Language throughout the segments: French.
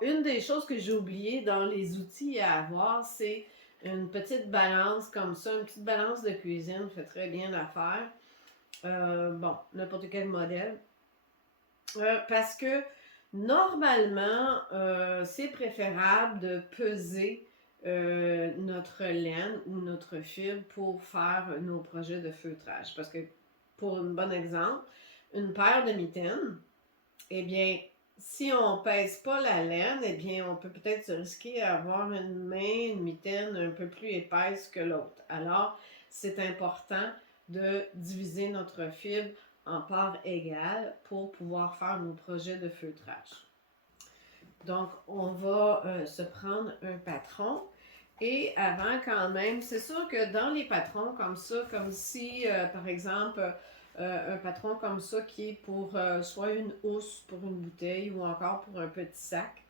une des choses que j'ai oubliées dans les outils à avoir, c'est une petite balance comme ça, une petite balance de cuisine fait très bien l'affaire. Bon, n'importe quel modèle. Parce que normalement, c'est préférable de peser notre laine ou notre fibre pour faire nos projets de feutrage. Parce que, pour un bon exemple, une paire de mitaines, eh bien, si on ne pèse pas la laine, eh bien, on peut peut-être se risquer à avoir une mitaine un peu plus épaisse que l'autre. Alors, c'est important de diviser notre fibre en parts égales pour pouvoir faire nos projets de feutrage. Donc, on va se prendre un patron. Et avant, quand même, c'est sûr que dans les patrons comme ça, comme si, par exemple, un patron comme ça qui est pour soit une housse pour une bouteille ou encore pour un petit sac,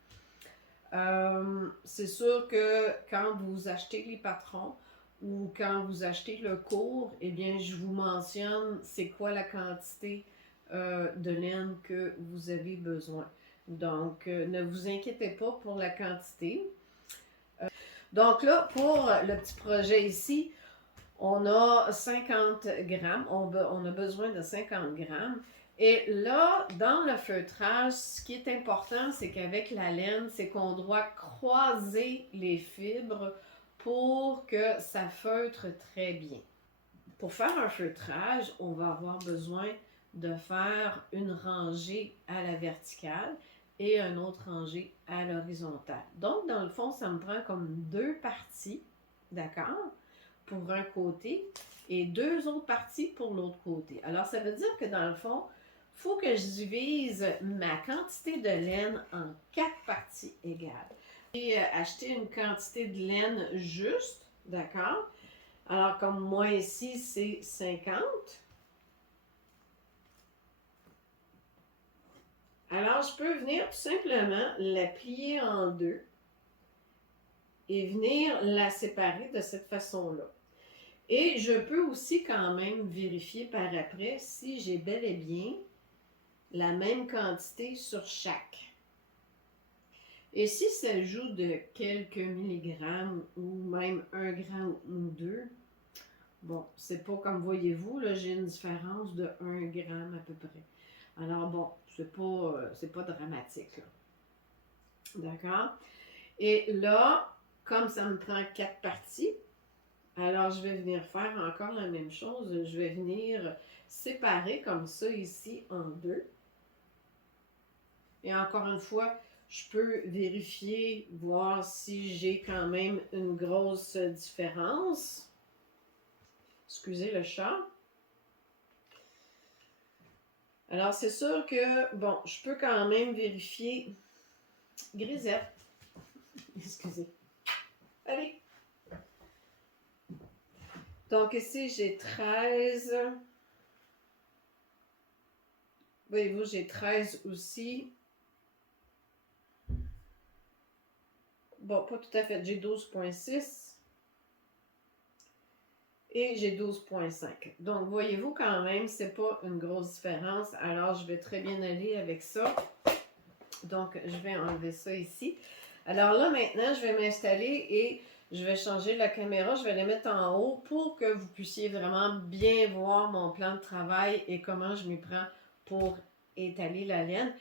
c'est sûr que quand vous achetez les patrons ou quand vous achetez le cours, eh bien, je vous mentionne c'est quoi la quantité de laine que vous avez besoin. Donc, ne vous inquiétez pas pour la quantité. Donc là, pour le petit projet ici, on a 50 grammes, on a besoin de 50 grammes. Et là, dans le feutrage, ce qui est important, c'est qu'avec la laine, c'est qu'on doit croiser les fibres pour que ça feutre très bien. Pour faire un feutrage, on va avoir besoin de faire une rangée à la verticale et une autre rangée à l'horizontale. Donc, dans le fond, ça me prend comme deux parties, d'accord, pour un côté et deux autres parties pour l'autre côté. Alors, ça veut dire que dans le fond, il faut que je divise ma quantité de laine en 4 parties égales. J'ai acheté une quantité de laine juste, d'accord? Alors, comme moi ici, c'est 50. Alors, je peux venir tout simplement la plier en deux et venir la séparer de cette façon-là. Et je peux aussi quand même vérifier par après si j'ai bel et bien la même quantité sur chaque. Et si ça joue de quelques milligrammes ou même 1 gramme ou 2, bon, c'est pas comme voyez-vous, là, j'ai une différence de 1 gramme à peu près. Alors bon, c'est pas dramatique, là. D'accord? Et là, comme ça me prend 4 parties, alors je vais venir faire encore la même chose. Je vais venir séparer comme ça ici en deux. Et encore une fois, je peux vérifier, voir si j'ai quand même une grosse différence. Excusez le chat. Alors, c'est sûr que, bon, je peux quand même vérifier. Grisette. Excusez. Allez. Donc, ici, j'ai 13. Voyez-vous, j'ai 13 aussi. Bon, pas tout à fait. J'ai 12,6. Et j'ai 12,5. Donc, voyez-vous quand même, c'est pas une grosse différence. Alors, je vais très bien aller avec ça. Donc, je vais enlever ça ici. Alors là, maintenant, je vais m'installer et je vais changer la caméra. Je vais la mettre en haut pour que vous puissiez vraiment bien voir mon plan de travail et comment je m'y prends pour étaler la laine.